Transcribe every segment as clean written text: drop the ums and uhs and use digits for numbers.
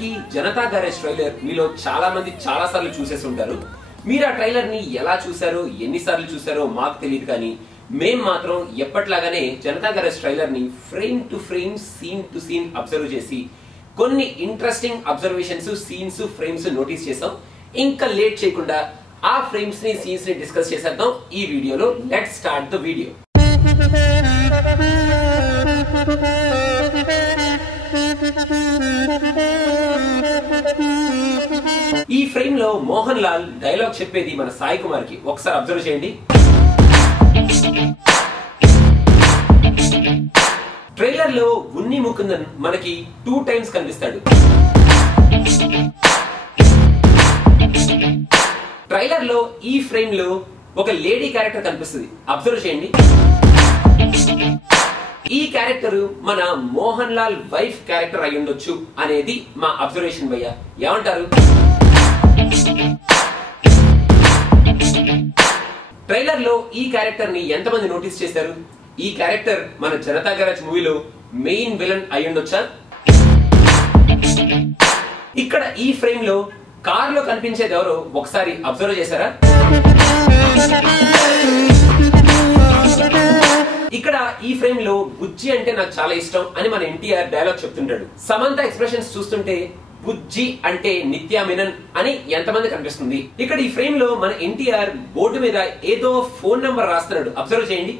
నిజానికి Janata garage trailer మీలో చాలా మంది చాలా సార్లు చూసేసి ఉంటారు. మీరు ఆ ట్రైలర్ ని ఎలా చూసారో ఎన్నిసార్లు చూసారో మాకు తెలియదు, కానీ మేము మాత్రం ఎప్పట్లాగానే జనతా గ్యారేజ్ ట్రైలర్ ని frame to frame, scene to scene observe చేసి కొన్ని interesting observations, scenes, frames notice చేసాం. ఇంకా లేట్ చేయకుండా ఆ ఫ్రేమ్స్ ని, సీన్స్ ని డిస్కస్ చేసేద్దాం ఈ వీడియోలో. Let's start the video. ఈ ఫ్రేమ్ లో మోహన్ లాల్ డైలాగ్ చెప్పేది మన సాయి కుమార్ కి ఒకసారి అబ్జర్వ్ చేయండి. ట్రైలర్ లో ఉన్ని ముకుందన్ మనకి 2 times కనిపిస్తాడు. ట్రైలర్ లో ఈ ఫ్రేమ్ లో ఒక లేడీ క్యారెక్టర్ కనిపిస్తుంది, అబ్జర్వ్ చేయండి. ఈ క్యారెక్టర్ మన మోహన్ లాల్ వైఫ్ క్యారెక్టర్ అయి ఉండొచ్చు అనేది మా అబ్జర్వేషన్ భయ్యా. ఏమంటారు? ట్రైలర్ లో ఈ క్యారెక్టర్ ని ఎంతమంది నోటీస్ చేశారు? ఈ క్యారెక్టర్ మన జనతా గ్యారేజ్ మూవీలో మెయిన్ విలన్ అయి ఉండొచ్చా? ఇక్కడ ఈ ఫ్రేమ్ లో కార్ లో కనిపించేది ఎవరో ఒకసారి అబ్జర్వ్ చేశారా? ఇక్కడ ఈ ఫ్రేమ్ లో బుజ్జి అంటే నాకు చాలా ఇష్టం అని మన ఎన్టీఆర్ డైలాగ్ చెప్తుంటాడు. సమంత ఎక్స్ప్రెషన్స్ చూస్తుంటే బుజ్జి అంటే నిత్యా మీనన్ అని ఎంతమంది కనిపిస్తుంది? ఇక్కడ ఈ ఫ్రేమ్ లో మన ఎన్టీఆర్ బోర్డు మీద ఏదో ఫోన్ నంబర్ రాస్తున్నాడు, అబ్జర్వ్ చేయండి.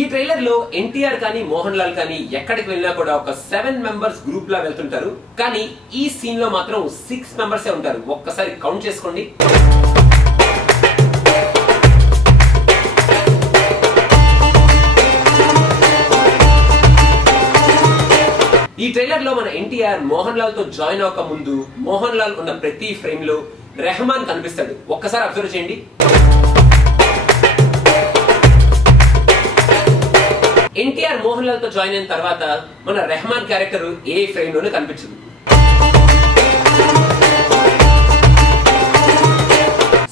ఈ ట్రైలర్ లో ఎన్టీఆర్ కానీ మోహన్ లాల్ కానీ ఎక్కడికి వెళ్ళినా కూడా ఒక 7 members గ్రూప్ లా వెళ్తుంటారు, కానీ ఈ సీన్ లో మాత్రం 6 members ఉంటారు. ఒక్కసారి కౌంట్ చేసుకోండి. ఈ ట్రైలర్ లో మన ఎన్టీఆర్ మోహన్ లాల్ తో జాయిన్ అవ్వక ముందు మోహన్ లాల్ ఉన్న ప్రతి ఫ్రేమ్ లో రెహమాన్ కనిపిస్తాడు, ఒక్కసారి అబ్జర్వ్ చేయండి. ఎన్టీఆర్ మోహన్ లాల్ తో జాయిన్ అయిన తర్వాత మన రెహమాన్ క్యారెక్టర్ ఏ ఫ్రేమ్ లోనే కనిపించదు.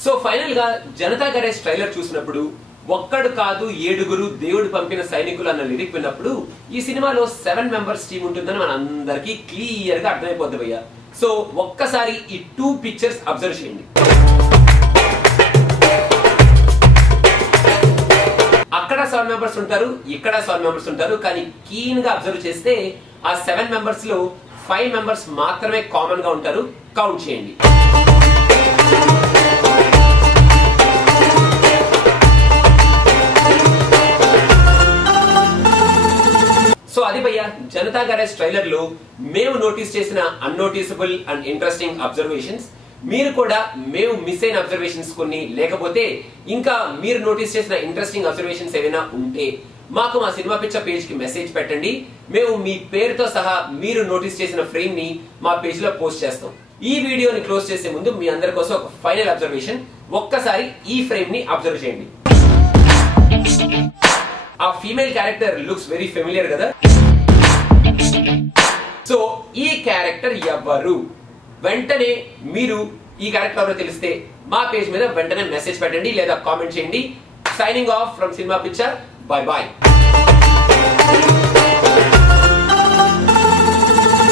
సో ఫైనల్ గా జనతా గ్యారేజ్ ట్రైలర్ చూసినప్పుడు ఒక్కడు కాదు 7 దేవుడు పంపిన సైనికులు అన్న లిరిక్ విన్నప్పుడు ఈ సినిమాలో 7 members టీమ్ ఉంటుందని మన అందరికి క్లియర్ గా అర్థమైపోద్ది భయ్యా. సో ఒక్కసారి ఈ 2 pictures అబ్జర్వ్ చేయండి. అక్కడ 7 members ఉంటారు, ఇక్కడ 7 members ఉంటారు, కానీ కీన్ గా అబ్జర్వ్ చేస్తే ఆ 7 members లో 5 members మాత్రమే కామన్ గా ఉంటారు. కౌంట్ చేయండి. సో అది భయ్యా జనతా గ్యారేజ్ ట్రైలర్ లో మేము నోటీస్ చేసిన అన్నోటీసబుల్ అండ్ ఇంట్రెస్టింగ్ అబ్జర్వేషన్స్. మీరు కూడా మేము మిస్ అయిన అబ్జర్వేషన్స్ కొన్ని, లేకపోతే ఇంకా మీరు నోటీస్ చేసిన ఇంట్రెస్టింగ్ అబ్జర్వేషన్స్ ఏమైనా ఉంటే మాకు మా సినిమా పిక్చర్ పేజ్ కి మెసేజ్ పెట్టండి. మేము మీ పేరుతో సహా మీరు నోటీస్ చేసిన ఫ్రేమ్ ని మా పేజ్ లో పోస్ట్ చేస్తాం. ఈ వీడియోని క్లోజ్ చేసే ముందు మీ అందరి కోసం ఒక ఫైనల్ అబ్జర్వేషన్. ఒక్కసారి ఈ ఫ్రేమ్ ని అబ్జర్వ్ చేయండి. ఆ female character looks very familiar కదా? సో ఈ క్యారెక్టర్ ఎవరు? వెంటనే మీరు ఈ క్యారెక్టర్ ఎవరో తెలిస్తే మా పేజ్ మీద వెంటనే మెసేజ్ పెట్టండి లేదా కామెంట్ చేయండి. Signing off from cinema picture. Bye bye.